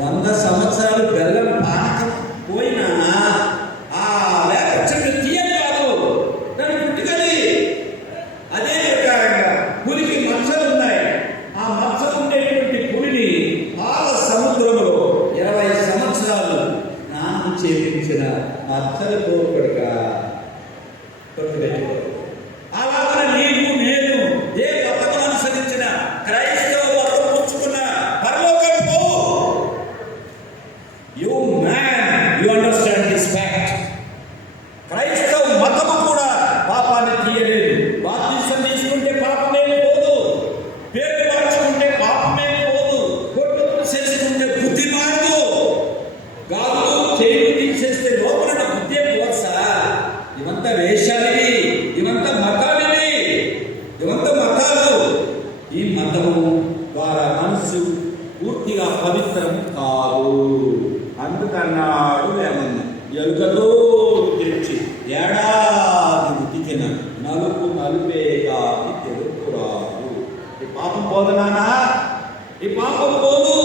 100 సంవత్సరాలు బెల్లం పానకం పోయినా ఆ వేప చెట్టు తీయని కాదు, దాని పుట్టుకది. అదే ప్రకారంగా పులికి మచ్చలు ఉన్నాయి. ఆ మచ్చలు ఉండేటువంటి పులిని పాల సముద్రంలో 20 సంవత్సరాలు స్నానం చేయించిన మచ్చలు పోకడుక గుర్తుపెట్టుకో. అలాగే నీవు నేను ఏ మతం అనుసరించిన క్రైస్తవ మతం పుచ్చుకున్న పరలోకానికి పోవు. You man, you understand this fact. క్రైస్తవ మతము కూడా పాపాన్ని తీయలేదు. బాప్తిసం తీసుకుంటే పాపమే పోదు, పేరు మార్చుకుంటే పాపమే పోదు, కొట్టు చేసుకుంటే బుద్ధి మారదు, గాజులు చేతులు తీసేస్తే లోపల బుద్ధి పోసా. ఇవంతా వేషాలివి, ఇవంతా మతాలివి, ఇవంతా మతాలు. ఈ మతము ద్వారా మనసు పూర్తిగా పవిత్రం కాదు. అందుకన్నాడు ఏమన్నా, ఎలుకతో తెచ్చి ఏడాది ఉతికిన నలుపు నలుపేగా తెలుపు రాదు. ఈ పాపం పోదనానా, ఈ పాపం పోదు.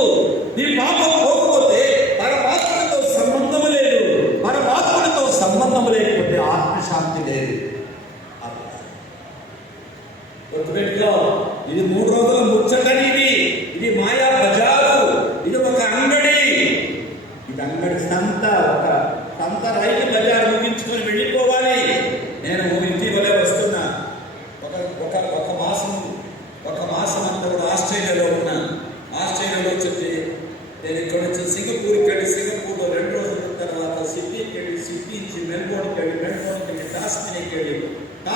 ఈ పాపం పోకపోతే పరమాత్మతో సంబంధం లేదు. పరమాత్మతో సంబంధం లేకపోతే ఆత్మశాంతి లేదు. గుర్తుపెట్టుకో, ఇది 3 రోజుల ముచ్చటని. ఇది మాయా బజారు, ఇది ఒక అంగడి. ఇది అంగడి సంత, ఒక సంత రైతు బజారు ముగించుకొని వెళ్ళిపోవాలి.